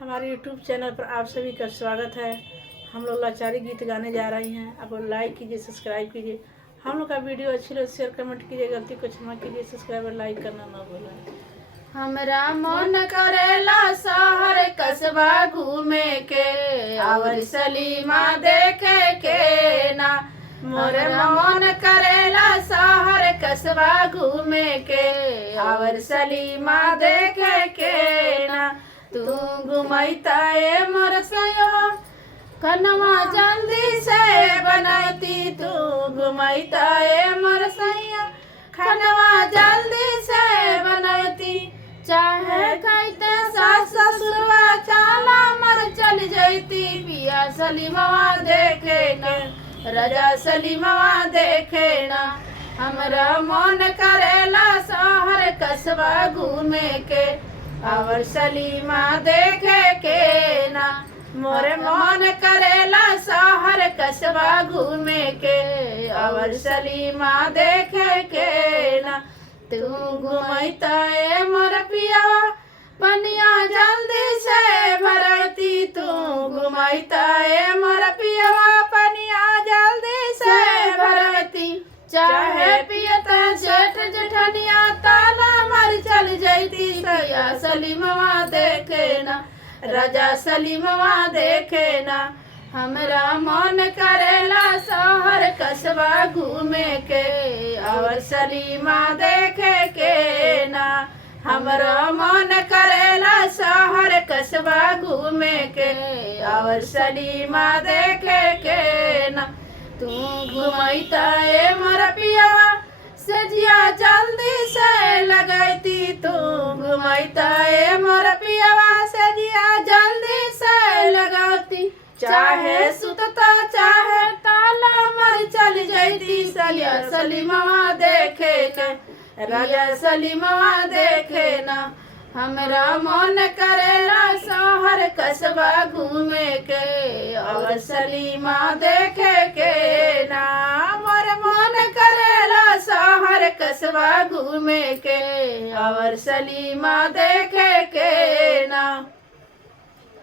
हमारे YouTube channel पर आप सभी का स्वागत है। हम लोग लाचारी गीत गाने जा रही हैं। आप लोग लाइक कीजिए, सब्सक्राइब कीजिए। हम लोग का वीडियो अच्छी लगे शेयर कमेंट कीजिए, गलती को क्षमा कीजिए, सब्सक्राइब और लाइक करना ना भूलें। हमरा मन करेला शहर कस्बा घूमे के और सलीमा देखे के ना। हमरा मन करेला शहर कस्बा घूमे के और सलीमा देखे के ना। तू घुमैता ए मोर सैया कनवा जल्दी से बनैती। तू घुमैता ए मोर सैया खनवा जल्दी से बनैती। चाहे कहते सास ससुरवा चाला मर चल जैती। पिया सलीमवा देखे न राजा सलीमवा देखे ना। हमरा मन करेला शहर कस्बा घूमे के और सलीमा देखे के ना। मोरे मन करेला शहर कस्बा घूमे के और सलीमा देखे के ना। तू घुमैता ए मोर पिया पनिया जल्दी से भरती। तू घुमैता ए मोर पिया पनिया जल्दी से भरती। चाहे पियता जेठ जेठनिया ताला मर चल जैती। सैया सलीमवा देखे ना राजा सलीमवा देखे ना। हमरा मन करेला शहर कस्बा घूमे के और सलीमा देखे के ना। हमरा मन करेला शहर कस्बा घूमे के और सलीमा देखे के ना। तू घुमैता ए मोर पियावा सजिया जल्दी से लगैती। तू घुमैता ए मोर पियावा सजिया जल्दी से लगौती। चाहे सुतता चाहे ताला मर चल जैती। सैया सलीमवा देखे के राजा सलीमवा देखे ना। हमरा मन करेला शहर कस्बा घूमे के और सलीमा देखे के ना। मोर मन करेला शहर कस्बा घूमे के और सलीमा देखे के ना।